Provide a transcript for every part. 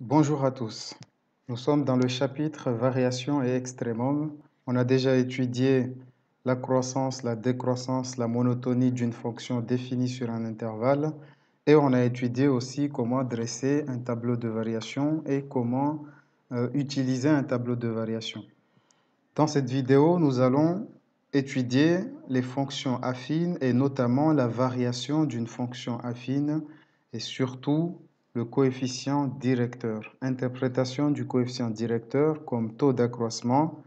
Bonjour à tous. Nous sommes dans le chapitre Variation et extrémum. On a déjà étudié la croissance, la décroissance, la monotonie d'une fonction définie sur un intervalle et on a étudié aussi comment dresser un tableau de variation et comment utiliser un tableau de variation. Dans cette vidéo, nous allons étudier les fonctions affines et notamment la variation d'une fonction affine et surtout le coefficient directeur. Interprétation du coefficient directeur comme taux d'accroissement,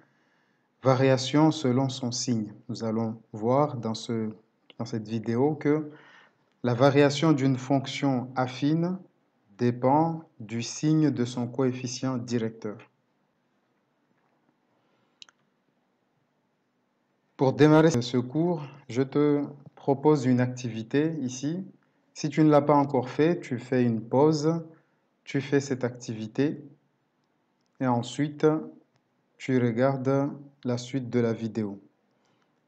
variation selon son signe. Nous allons voir dans cette vidéo que la variation d'une fonction affine dépend du signe de son coefficient directeur. Pour démarrer ce cours, je te propose une activité ici. Si tu ne l'as pas encore fait, tu fais une pause, tu fais cette activité et ensuite tu regardes la suite de la vidéo.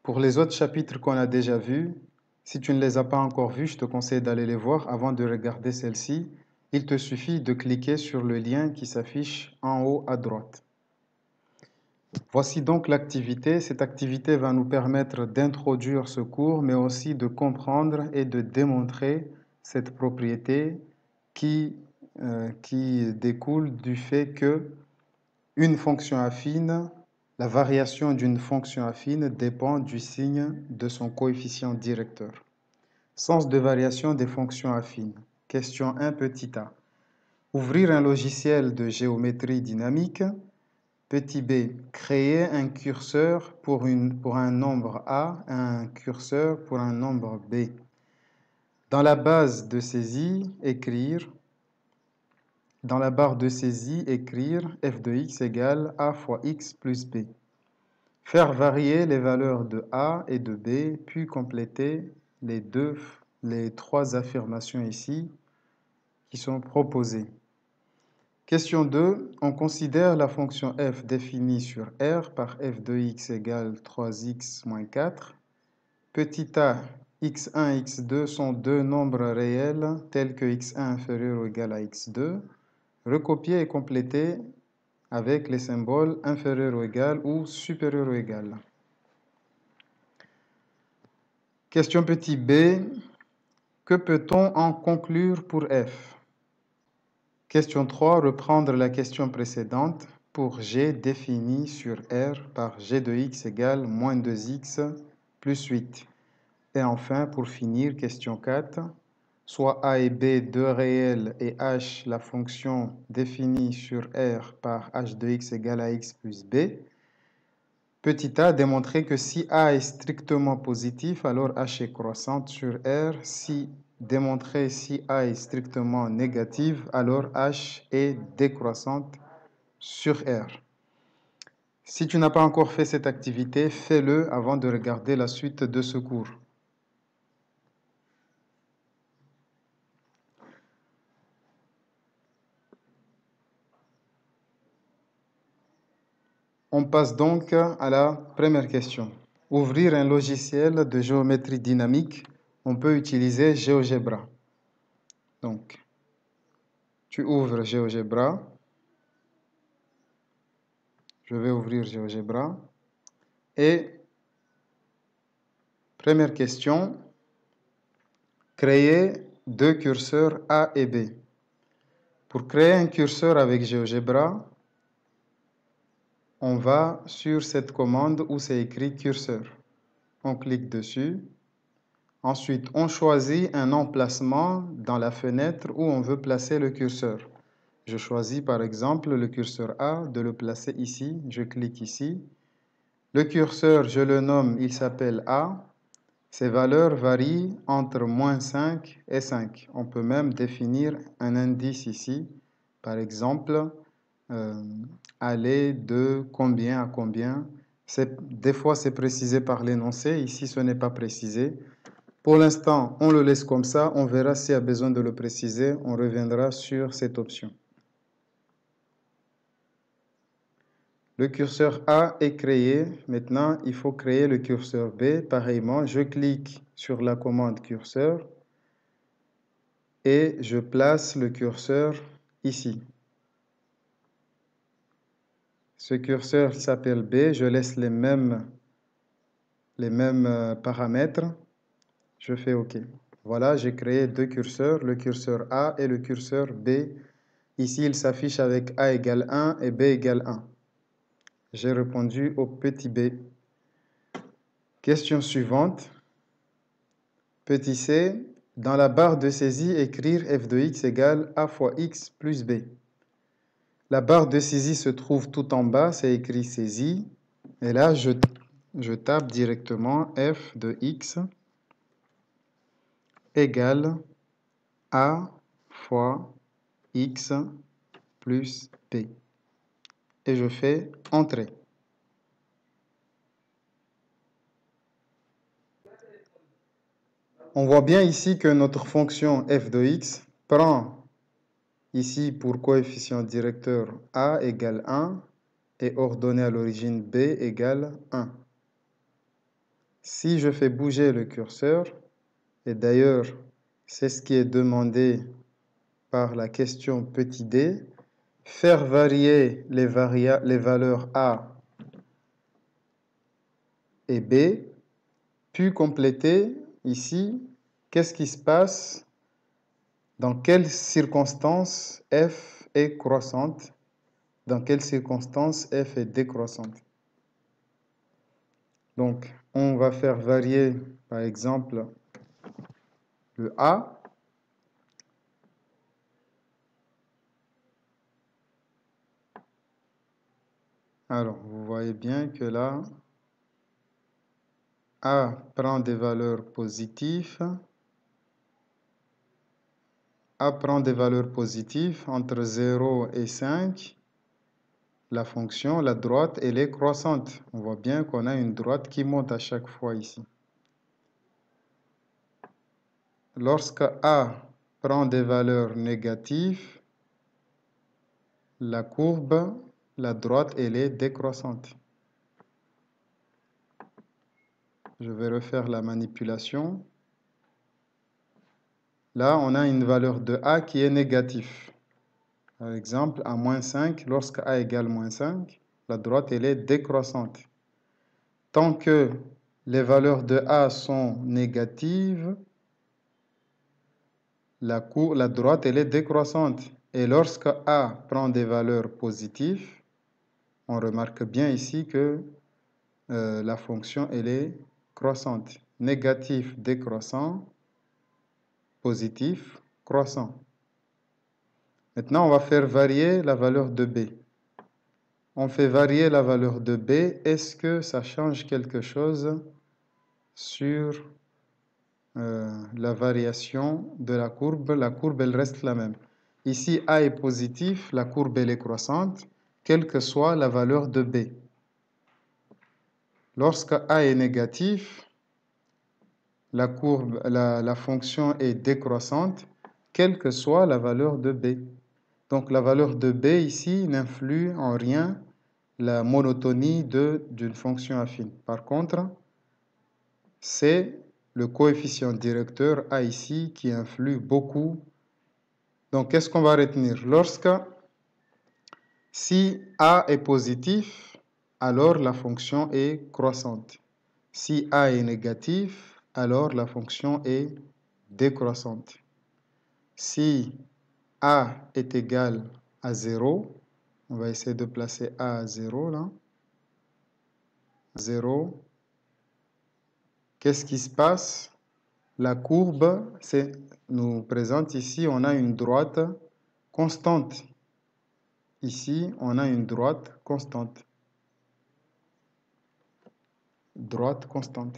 Pour les autres chapitres qu'on a déjà vus, si tu ne les as pas encore vus, je te conseille d'aller les voir avant de regarder celle-ci. Il te suffit de cliquer sur le lien qui s'affiche en haut à droite. Voici donc l'activité. Cette activité va nous permettre d'introduire ce cours, mais aussi de comprendre et de démontrer cette propriété qui découle du fait que une fonction affine, la variation d'une fonction affine dépend du signe de son coefficient directeur. Sens de variation des fonctions affines. Question 1, petit a. Ouvrir un logiciel de géométrie dynamique. Petit b, créer un curseur pour un nombre A, un curseur pour un nombre B. Dans la base de saisie, écrire, dans la barre de saisie, écrire f de x égale A fois x plus B. Faire varier les valeurs de A et de B, puis compléter les trois affirmations ici qui sont proposées. Question 2. On considère la fonction f définie sur R par f de x égale 3x moins 4. Petit a, x1 et x2 sont deux nombres réels tels que x1 inférieur ou égal à x2. Recopier et compléter avec les symboles inférieur ou égal ou supérieur ou égal. Question petit b. Que peut-on en conclure pour f? Question 3, reprendre la question précédente pour g défini sur R par g de x égale moins 2x plus 8. Et enfin, pour finir, question 4, soit a et b deux réels et h la fonction définie sur R par h de x égale à x plus b. Petit a, démontrer que si a est strictement positif, alors h est croissante sur R. Démontrer si A est strictement négative, alors H est décroissante sur R. Si tu n'as pas encore fait cette activité, fais-le avant de regarder la suite de ce cours. On passe donc à la première question. Ouvrir un logiciel de géométrie dynamique, on peut utiliser GeoGebra. Donc, tu ouvres GeoGebra. Je vais ouvrir GeoGebra. Et, première question, créer deux curseurs A et B. Pour créer un curseur avec GeoGebra, on va sur cette commande où c'est écrit curseur. On clique dessus. Ensuite, on choisit un emplacement dans la fenêtre où on veut placer le curseur. Je choisis par exemple le curseur A, de le placer ici. Je clique ici. Le curseur, je le nomme, il s'appelle A. Ses valeurs varient entre moins 5 et 5. On peut même définir un indice ici. Par exemple, aller de combien à combien. Des fois, c'est précisé par l'énoncé. Ici, ce n'est pas précisé. Pour l'instant, on le laisse comme ça. On verra s'il y a besoin de le préciser. On reviendra sur cette option. Le curseur A est créé. Maintenant, il faut créer le curseur B. Pareillement, je clique sur la commande curseur et je place le curseur ici. Ce curseur s'appelle B. Je laisse les mêmes paramètres. Je fais OK. Voilà, j'ai créé deux curseurs, le curseur A et le curseur B. Ici, il s'affiche avec A égale 1 et B égale 1. J'ai répondu au petit b. Question suivante. Petit c, dans la barre de saisie, écrire f de x égale a fois x plus b. La barre de saisie se trouve tout en bas, c'est écrit saisie. Et là, je tape directement f de x égale a fois x plus b. Et je fais entrer. On voit bien ici que notre fonction f de x prend ici pour coefficient directeur a égale 1 et ordonnée à l'origine b égale 1. Si je fais bouger le curseur, et d'ailleurs c'est ce qui est demandé par la question petit d, faire varier les valeurs a et b, puis compléter ici, qu'est-ce qui se passe, dans quelles circonstances f est croissante, dans quelles circonstances f est décroissante. Donc, on va faire varier, par exemple, le a. Alors, vous voyez bien que là, a prend des valeurs positives. A prend des valeurs positives entre 0 et 5. La fonction, la droite, elle est croissante. On voit bien qu'on a une droite qui monte à chaque fois ici. Lorsque a prend des valeurs négatives, la courbe, la droite, elle est décroissante. Je vais refaire la manipulation. Là, on a une valeur de a qui est négative. Par exemple, à moins 5, lorsque a égale moins 5, la droite, elle est décroissante. Tant que les valeurs de a sont négatives, la droite, elle est décroissante. Et lorsque a prend des valeurs positives, on remarque bien ici que la fonction, elle est croissante. Négatif, décroissant, positif, croissant. Maintenant, on va faire varier la valeur de b. On fait varier la valeur de b. Est-ce que ça change quelque chose sur la variation de la courbe? La courbe, elle reste la même. Ici, a est positif, la courbe, elle est croissante, quelle que soit la valeur de b. Lorsque a est négatif, la fonction est décroissante, quelle que soit la valeur de b. Donc la valeur de b ici n'influe en rien la monotonie d'une fonction affine. Par contre, c'est le coefficient directeur a ici qui influe beaucoup. Donc qu'est-ce qu'on va retenir? Si a est positif, alors la fonction est croissante. Si a est négatif, alors la fonction est décroissante. Si a est égal à 0, on va essayer de placer a à 0 là. 0. Qu'est-ce qui se passe? La courbe nous présente ici, on a une droite constante. Ici, on a une droite constante. Droite constante.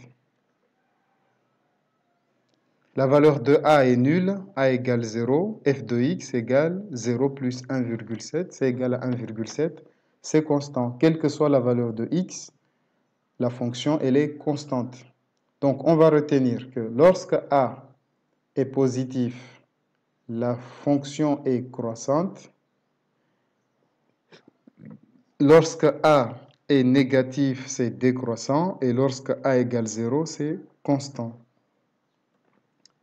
La valeur de a est nulle, a égale 0, f de x égale 0 plus 1,7, c'est égal à 1,7, c'est constant. Quelle que soit la valeur de x, la fonction, elle est constante. Donc, on va retenir que lorsque a est positif, la fonction est croissante. Lorsque a est négatif, c'est décroissant. Et lorsque a égale 0, c'est constant.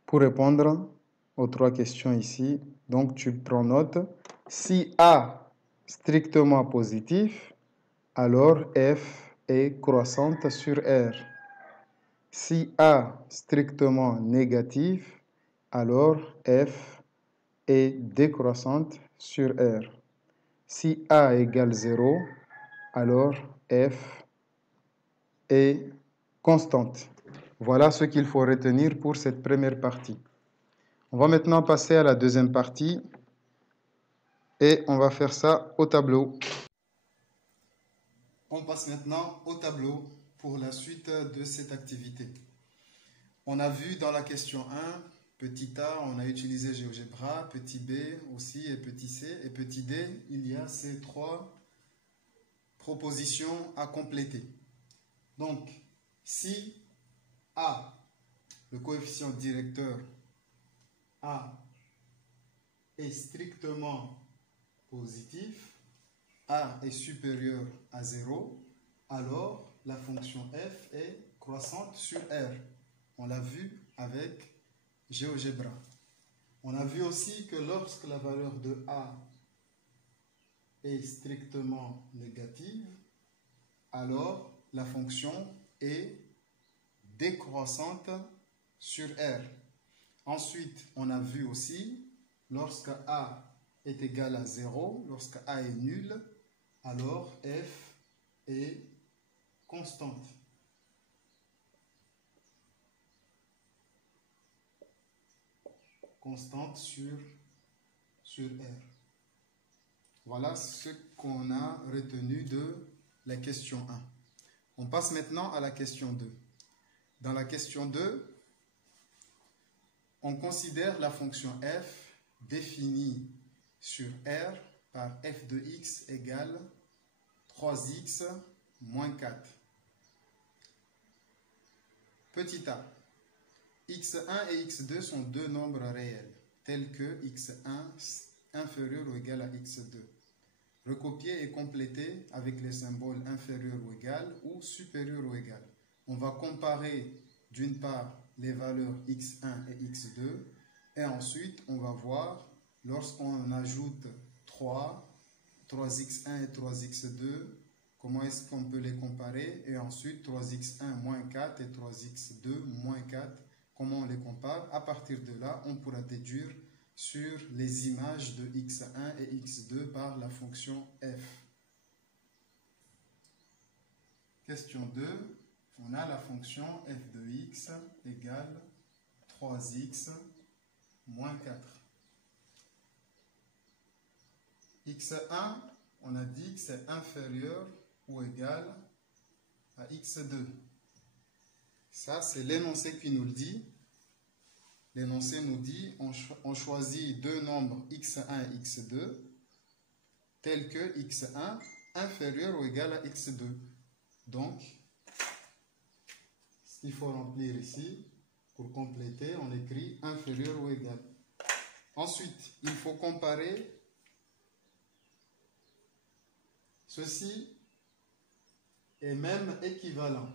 Pour répondre aux trois questions ici, donc tu prends note. Si a strictement positif, alors f est croissante sur R. Si A strictement négatif, alors f est décroissante sur R. Si A égale 0, alors f est constante. Voilà ce qu'il faut retenir pour cette première partie. On va maintenant passer à la deuxième partie et on va faire ça au tableau. On passe maintenant au tableau pour la suite de cette activité. On a vu dans la question 1, petit a, on a utilisé GeoGebra, petit b aussi et petit c. Et petit d, il y a ces trois propositions à compléter. Donc, si a, le coefficient directeur a est strictement positif, a est supérieur à 0, alors la fonction f est croissante sur R. On l'a vu avec GeoGebra. On a vu aussi que lorsque la valeur de a est strictement négative, alors la fonction est décroissante sur R. Ensuite, on a vu aussi, lorsque a est égal à 0, lorsque a est nul, alors f est constante. Constante sur R. Voilà ce qu'on a retenu de la question 1. On passe maintenant à la question 2. Dans la question 2, on considère la fonction f définie sur R par f de x égale 3x moins 4. Petit a, x1 et x2 sont deux nombres réels, tels que x1 inférieur ou égal à x2. Recopier et compléter avec les symboles inférieur ou égal ou supérieur ou égal. On va comparer d'une part les valeurs x1 et x2 et ensuite on va voir lorsqu'on ajoute 3x1 et 3x2, comment est-ce qu'on peut les comparer, et ensuite 3x1 moins 4 et 3x2 moins 4, comment on les compare. À partir de là, on pourra déduire sur les images de x1 et x2 par la fonction f. Question 2, on a la fonction f de x égale 3x moins 4. x1, on a dit que c'est inférieur ou égal à x2. Ça, c'est l'énoncé qui nous le dit. L'énoncé nous dit on choisit deux nombres x1 et x2 tels que x1 inférieur ou égal à x2. Donc, ce qu'il faut remplir ici, pour compléter, on écrit inférieur ou égal. Ensuite, il faut comparer ceci est même équivalent.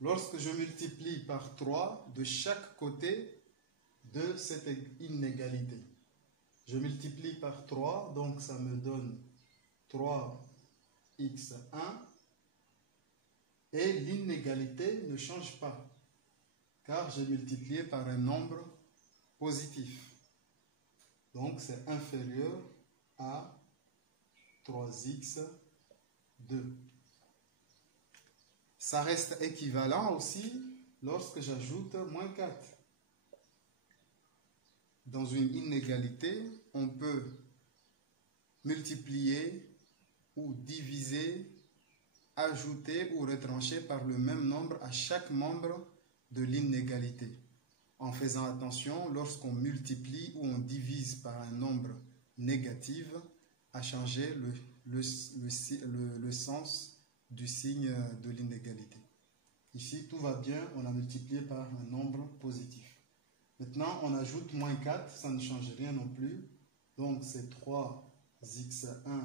Lorsque je multiplie par 3 de chaque côté de cette inégalité. Je multiplie par 3, donc ça me donne 3x1 et l'inégalité ne change pas car j'ai multiplié par un nombre positif. Donc c'est inférieur à 3x2. Ça reste équivalent aussi lorsque j'ajoute moins 4. Dans une inégalité, on peut multiplier ou diviser, ajouter ou retrancher par le même nombre à chaque membre de l'inégalité. En faisant attention, lorsqu'on multiplie ou on divise par un nombre négatif, à changer le sens du signe de l'inégalité. Ici, tout va bien, on a multiplié par un nombre positif. Maintenant, on ajoute moins 4, ça ne change rien non plus. Donc, c'est 3x1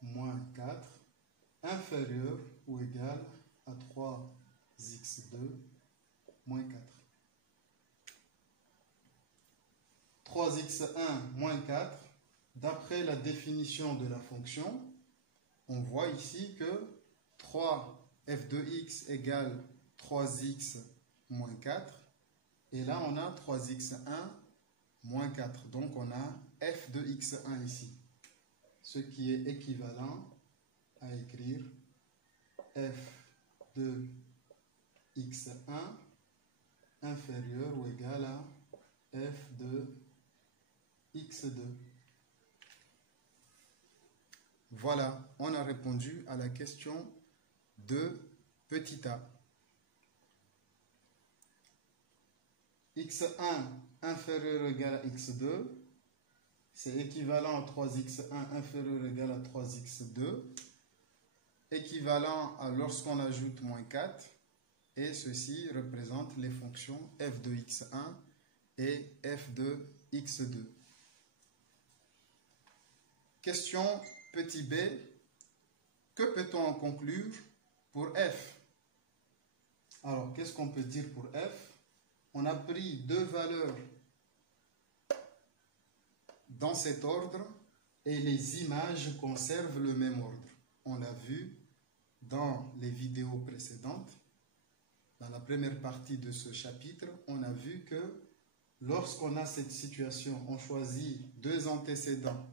moins 4 inférieur ou égal à 3x2 moins 4. 3x1 moins 4, d'après la définition de la fonction, on voit ici que 3f de x égale 3x moins 4. Et là, on a 3x1 moins 4. Donc, on a f de x1 ici. Ce qui est équivalent à écrire f de x1 inférieur ou égal à f de x2. Voilà, on a répondu à la question de petit a. x1 inférieur ou égal à x2, c'est équivalent à 3x1 inférieur ou égal à 3x2, équivalent à lorsqu'on ajoute moins 4, et ceci représente les fonctions f de x1 et f de x2. Question petit b, que peut-on en conclure pour f? Alors, qu'est-ce qu'on peut dire pour f? On a pris deux valeurs dans cet ordre et les images conservent le même ordre. On l'a vu dans les vidéos précédentes. Dans la première partie de ce chapitre, on a vu que lorsqu'on a cette situation, on choisit deux antécédents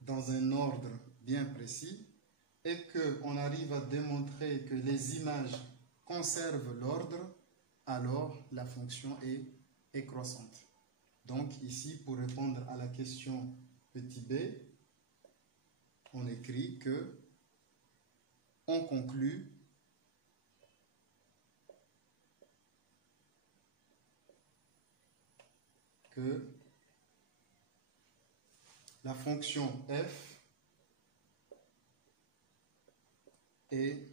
dans un ordre bien précis et qu'on arrive à démontrer que les images conservent l'ordre, alors la fonction est croissante. Donc ici, pour répondre à la question petit b, on écrit que on conclut que la fonction f est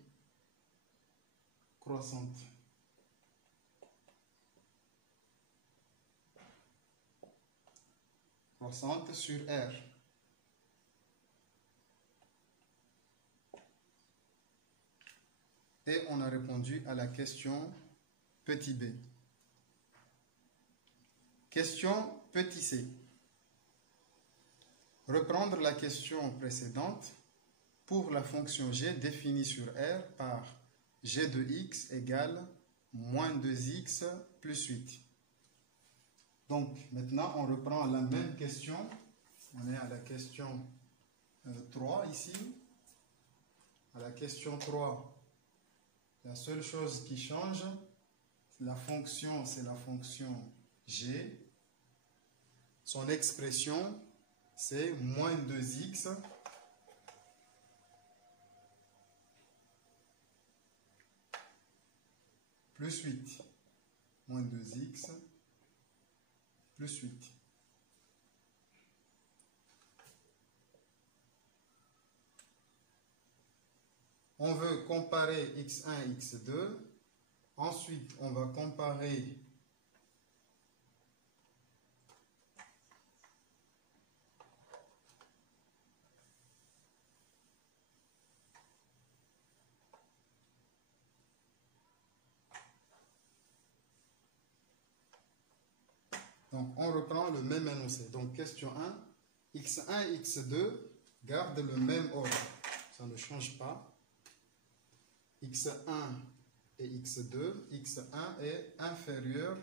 croissante. Croissante sur R. Et on a répondu à la question petit b. Question petit c. Reprendre la question précédente pour la fonction g définie sur R par g de x égale moins 2x plus 8. Donc, maintenant, on reprend la même question. On est à la question 3 ici. À la question 3, la seule chose qui change, la fonction, c'est la fonction g. Son expression, c'est moins 2x plus 8. Moins 2x plus 8. On veut comparer x1 et x2. Ensuite, on va comparer donc, on reprend le même énoncé. Donc, question 1, x1 et x2 gardent le même ordre. Ça ne change pas. x1 et x2, x1 est inférieur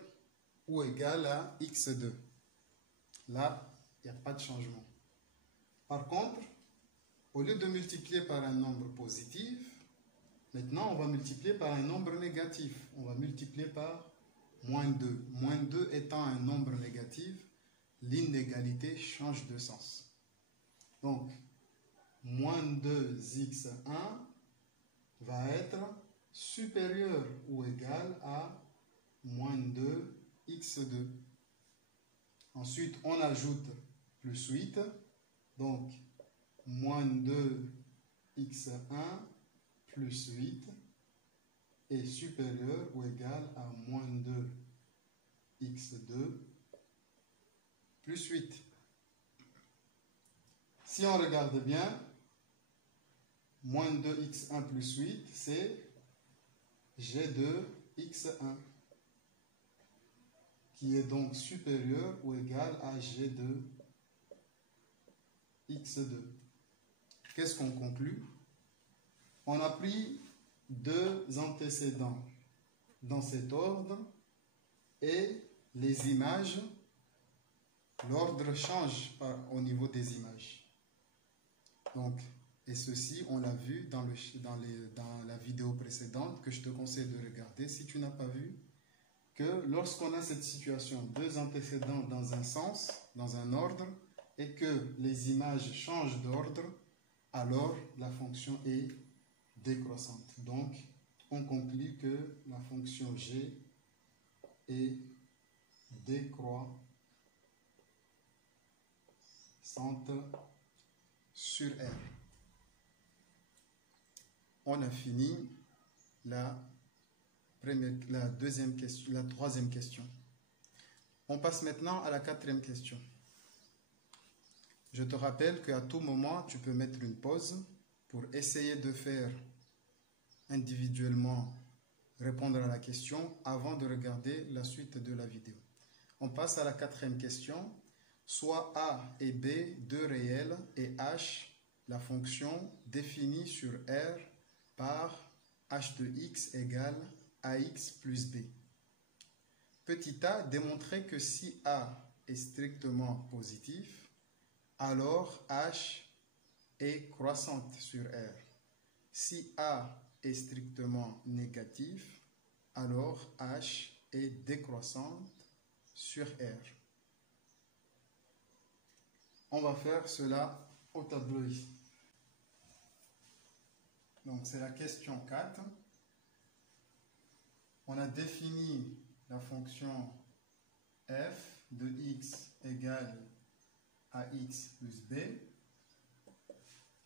ou égal à x2. Là, il n'y a pas de changement. Par contre, au lieu de multiplier par un nombre positif, maintenant, on va multiplier par un nombre négatif. On va multiplier par moins 2. Moins 2 étant un nombre négatif, l'inégalité change de sens. Donc, moins 2x1 va être supérieur ou égal à moins 2x2. Ensuite, on ajoute plus 8. Donc, moins 2x1 plus 8 est supérieur ou égal à moins 2x2 plus 8. Si on regarde bien, moins 2x1 plus 8, c'est g de x1, qui est donc supérieur ou égal à g de x2. Qu'est-ce qu'on conclut? On a pris deux antécédents dans cet ordre et les images, l'ordre change au niveau des images. Donc, et ceci, on l'a vu dans la vidéo précédente que je te conseille de regarder si tu n'as pas vu, que lorsqu'on a cette situation, deux antécédents dans un sens, dans un ordre, et que les images changent d'ordre, alors la fonction est décroissante. Donc, on conclut que la fonction g est décroissante sur R. On a fini la troisième question. On passe maintenant à la quatrième question. Je te rappelle qu'à tout moment, tu peux mettre une pause pour essayer de faire individuellement répondre à la question avant de regarder la suite de la vidéo. On passe à la quatrième question. Soit A et B, deux réels, et H, la fonction définie sur R par h de x égale ax plus b. Petit a, démontrer que si A est strictement positif, alors H est croissante sur R. Si A est strictement négatif, alors H est décroissante sur R. On va faire cela au tableau ici. Donc c'est la question 4. On a défini la fonction f de x égale ax plus b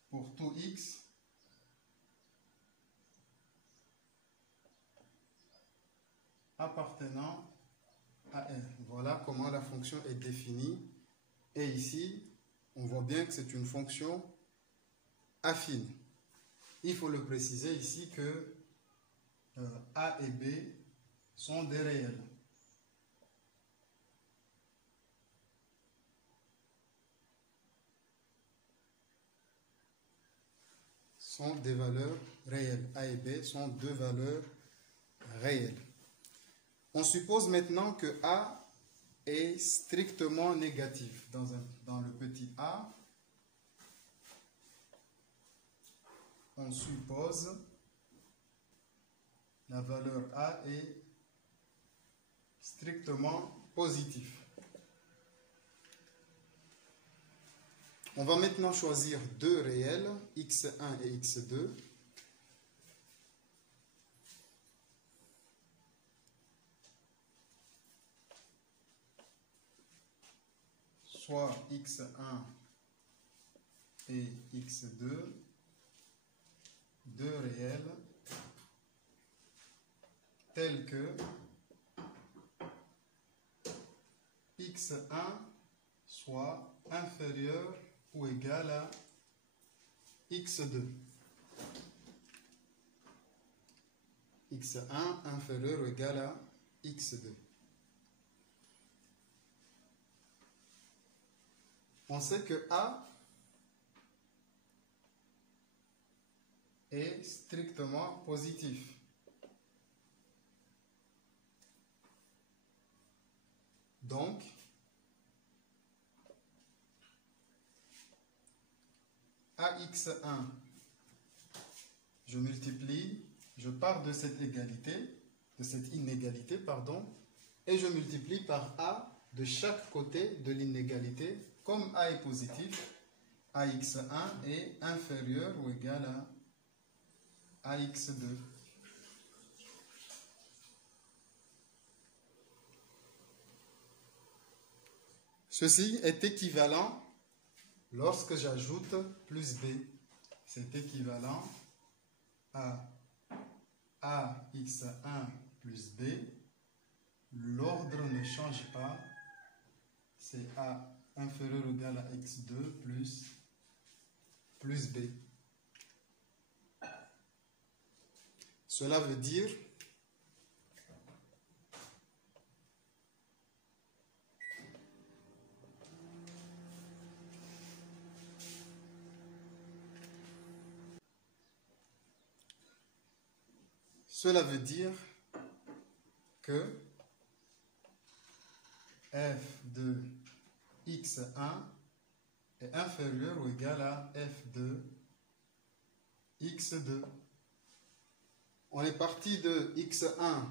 pour tout x appartenant à R. Voilà comment la fonction est définie. Et ici, on voit bien que c'est une fonction affine. Il faut le préciser ici que A et B sont des réels. Sont des valeurs réelles. A et B sont deux valeurs réelles. On suppose maintenant que A est strictement négatif. Dans le petit a, on suppose la valeur a est strictement positive. On va maintenant choisir deux réels, x1 et x2. Soit x1 et x2, deux réels tels que x1 soit inférieur ou égal à x2. x1 inférieur ou égal à x2. On sait que A est strictement positif. Donc, AX1, je multiplie, je pars de cette égalité, de cette inégalité, pardon, et je multiplie par A de chaque côté de l'inégalité. Comme A est positif, AX1 est inférieur ou égal à AX2. Ceci est équivalent lorsque j'ajoute plus B. C'est équivalent à AX1 plus B. L'ordre ne change pas. C'est A inférieur ou égal à X2 plus B. Cela veut dire Cela veut dire que f de x1 est inférieur ou égal à f de x2. On est parti de x1.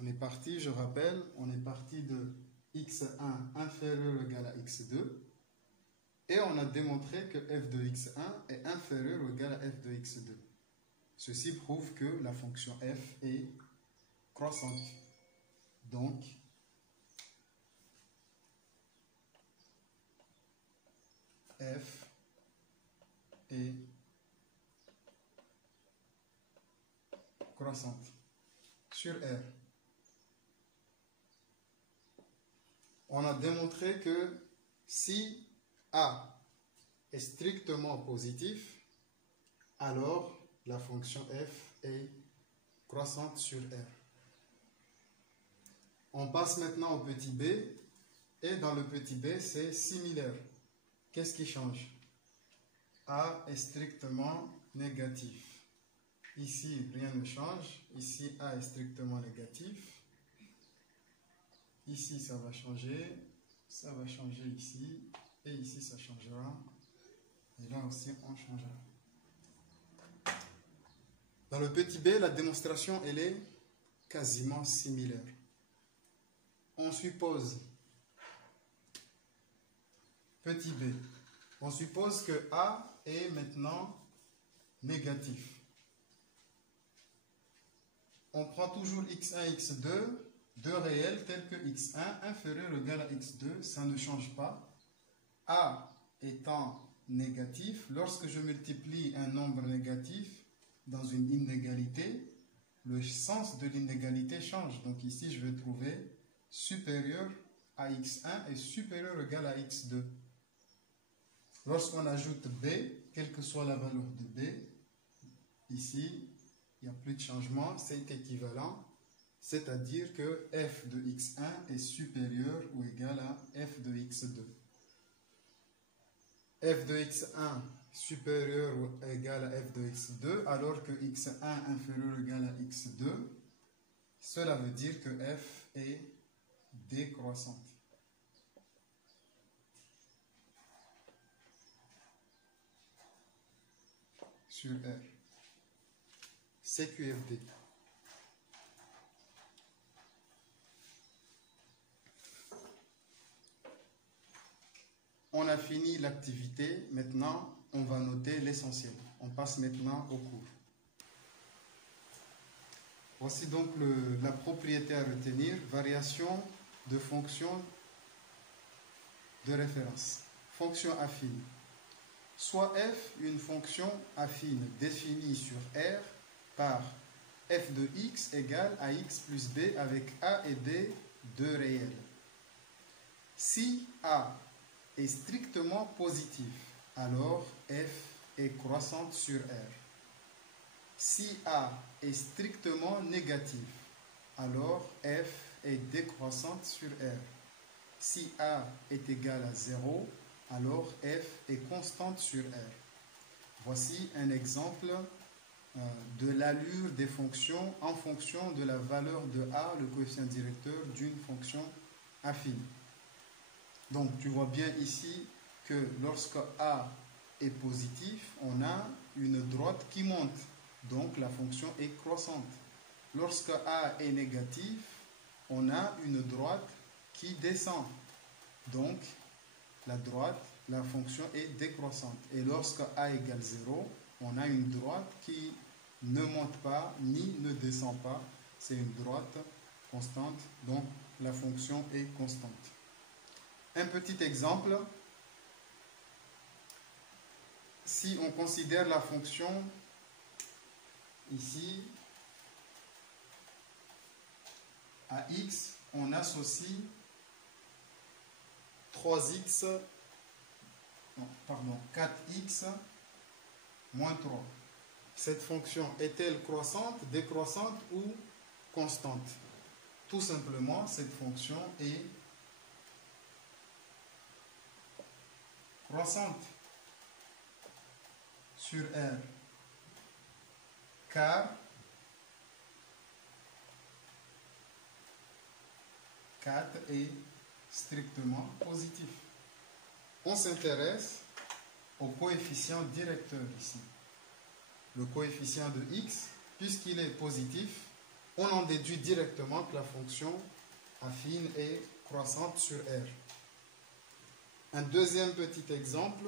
Je rappelle, on est parti de x1 inférieur ou égal à x2. Et on a démontré que f de x1 est inférieur ou égal à f de x2. Ceci prouve que la fonction f est croissante. Donc, f est croissante sur R. On a démontré que si A est strictement positif, alors la fonction f est croissante sur R. On passe maintenant au petit b, et dans le petit b, c'est similaire. Qu'est-ce qui change? A est strictement négatif. Ici, rien ne change. Ici, A est strictement négatif. Ici, ça va changer. Ça va changer ici. Et ici, ça changera. Et là aussi, on changera. Dans le petit b, la démonstration, elle est quasiment similaire. On suppose, petit b, on suppose que A est maintenant négatif. On prend toujours x1 et x2, deux réels tels que x1 inférieur ou égal à x2, ça ne change pas. A étant négatif, lorsque je multiplie un nombre négatif dans une inégalité, le sens de l'inégalité change. Donc ici, je vais trouver supérieur à x1 et supérieur ou égal à x2. Lorsqu'on ajoute b, quelle que soit la valeur de b, ici, il n'y a plus de changement, c'est équivalent, c'est-à-dire que f de x1 est supérieur ou égal à f de x2. F de x1 supérieur ou égal à f de x2, alors que x1 inférieur ou égal à x2, cela veut dire que f est décroissante. Sur R. CQFD. On a fini l'activité. Maintenant, on va noter l'essentiel. On passe maintenant au cours. Voici donc la propriété à retenir. Variation de fonction de référence. Fonction affine. Soit f, une fonction affine définie sur R par f de x égale à x plus b avec a et b, deux réels. Si a est strictement positif, alors f est croissante sur R. Si a est strictement négatif, alors f est décroissante sur R. Si a est égal à 0, alors f est constante sur R. Voici un exemple de l'allure des fonctions en fonction de la valeur de a, le coefficient directeur d'une fonction affine. Donc tu vois bien ici que lorsque a est positif, on a une droite qui monte. Donc la fonction est croissante. Lorsque a est négatif, on a une droite qui descend. Donc la fonction est décroissante. Et lorsque a égale 0, on a une droite qui ne monte pas ni ne descend pas. C'est une droite constante, donc la fonction est constante. Un petit exemple, si on considère la fonction ici à x, on associe 4x moins 3. Cette fonction est-elle croissante, décroissante ou constante? Tout simplement, cette fonction est croissante sur R, car 4 est strictement positif. On s'intéresse au coefficient directeur ici. Le coefficient de x, puisqu'il est positif, on en déduit directement que la fonction affine est croissante sur R. Un deuxième petit exemple,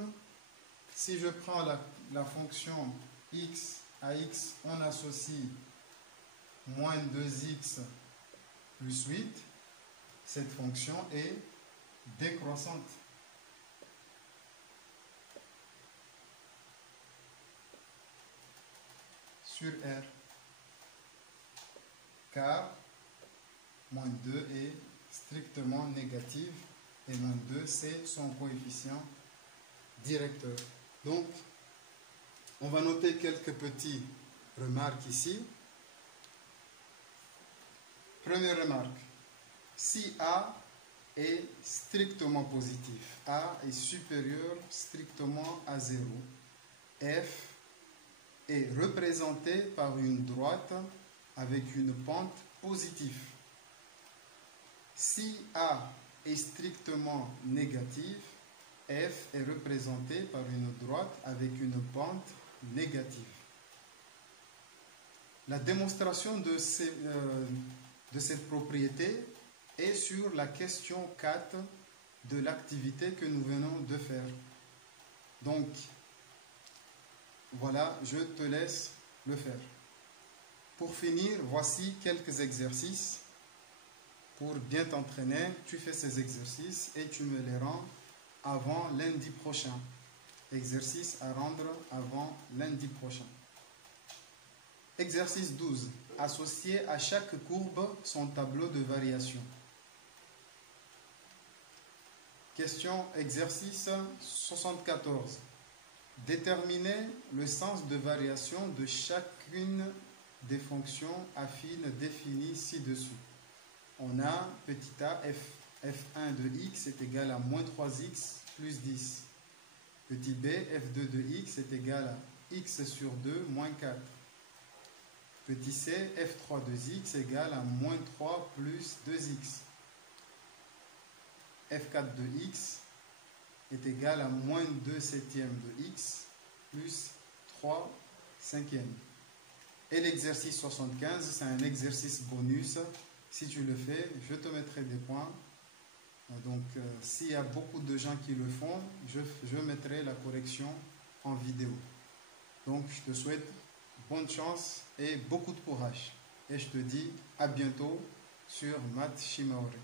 si je prends la fonction x à x, on associe moins 2x plus 8, cette fonction est décroissante. Sur R, car moins 2 est strictement négatif et moins 2 c'est son coefficient directeur. Donc, on va noter quelques petites remarques ici. Première remarque, si A est strictement positif, A est supérieur strictement à 0, F est représenté par une droite avec une pente positive. Si A est strictement négatif, F est représenté par une droite avec une pente négative. La démonstration de cette propriété est sur la question 4 de l'activité que nous venons de faire. Donc, voilà, je te laisse le faire. Pour finir, voici quelques exercices. Pour bien t'entraîner, tu fais ces exercices et tu me les rends avant lundi prochain. Exercice à rendre avant lundi prochain. Exercice 12. Associer à chaque courbe son tableau de variation. Question exercice 74. Déterminer le sens de variation de chacune des fonctions affines définies ci-dessus. On a petit a, f1 de x est égal à moins 3x plus 10. Petit b, f2 de x est égal à x sur 2 moins 4. Petit c, f3 de x est égal à moins 3 plus 2x. f4 de x est égal à moins 2 septièmes de x plus 3 cinquièmes. Et l'exercice 75, c'est un exercice bonus. Si tu le fais, je te mettrai des points. Donc, s'il y a beaucoup de gens qui le font, je mettrai la correction en vidéo. Donc, je te souhaite bonne chance et beaucoup de courage. Et je te dis à bientôt sur Math Shimaori.